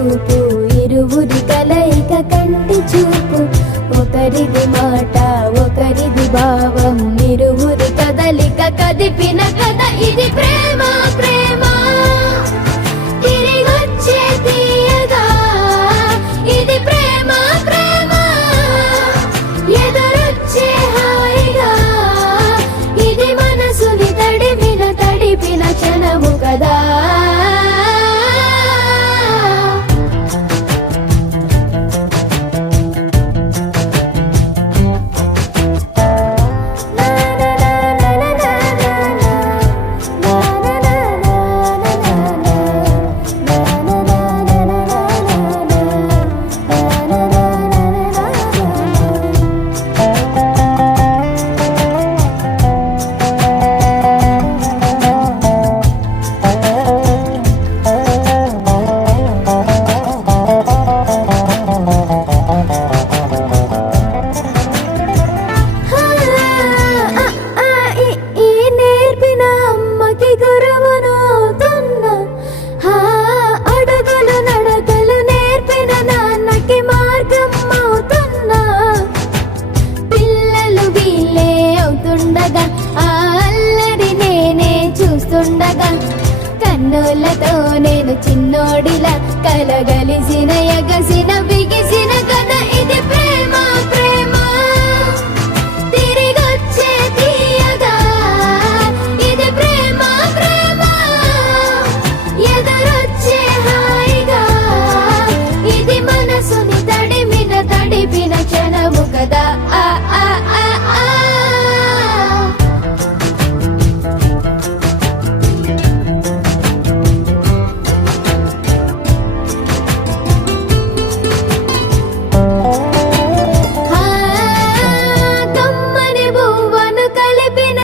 రూపు ఇరువురి కలయిక కంటి చూపు ఒకరిది మాట ఒకరిది భావం ఇరువురి కదలిక కదిపిన కథ ఇది ప్రేమ ప్రేమ తిరిగొచ్చే తీయగా ఇది ప్రేమ ప్రేమ ఎదురొచ్చే హాయిగా ఇది మనసుని తడిపిన క్షణము కదా కన్నులతో నేను చిన్నోడిలా కలగలిసిన ఎగసిన